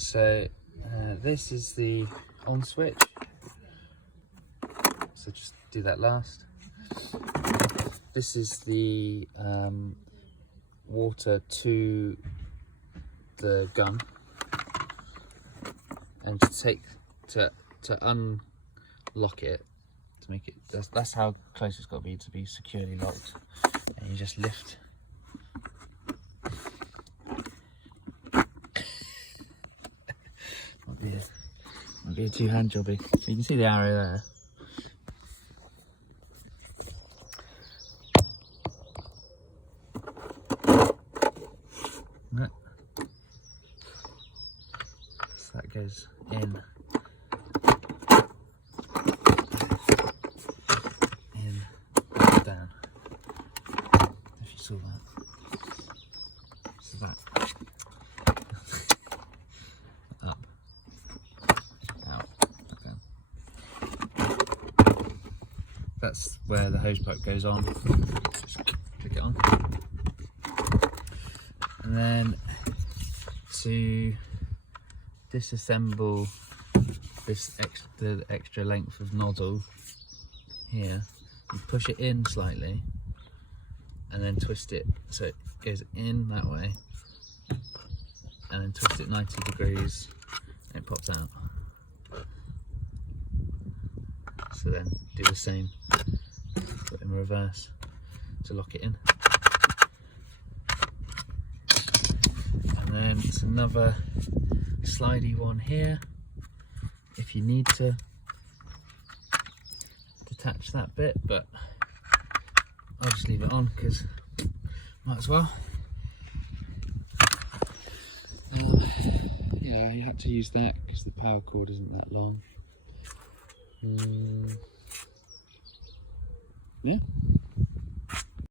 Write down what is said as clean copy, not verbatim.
So this is the on switch, so just do that last. This is the water to the gun, and to unlock it, to make it, that's how close it's got to be securely locked, and you just lift. Might be a two-hand jobby. So you can see the arrow there. So that goes in, down. If you saw that. So that. Up. Out. Down. That's where the hose pipe goes on. Just click it on. And then to disassemble the extra length of nozzle here, you push it in slightly and then twist it so it goes in that way, and then twist it 90 degrees and it pops out. So then do the same but in reverse to lock it in. And then it's another slidey one here if you need to detach that bit, but I'll just leave it on because might as well. Yeah, you had to use that because the power cord isn't that long. Yeah.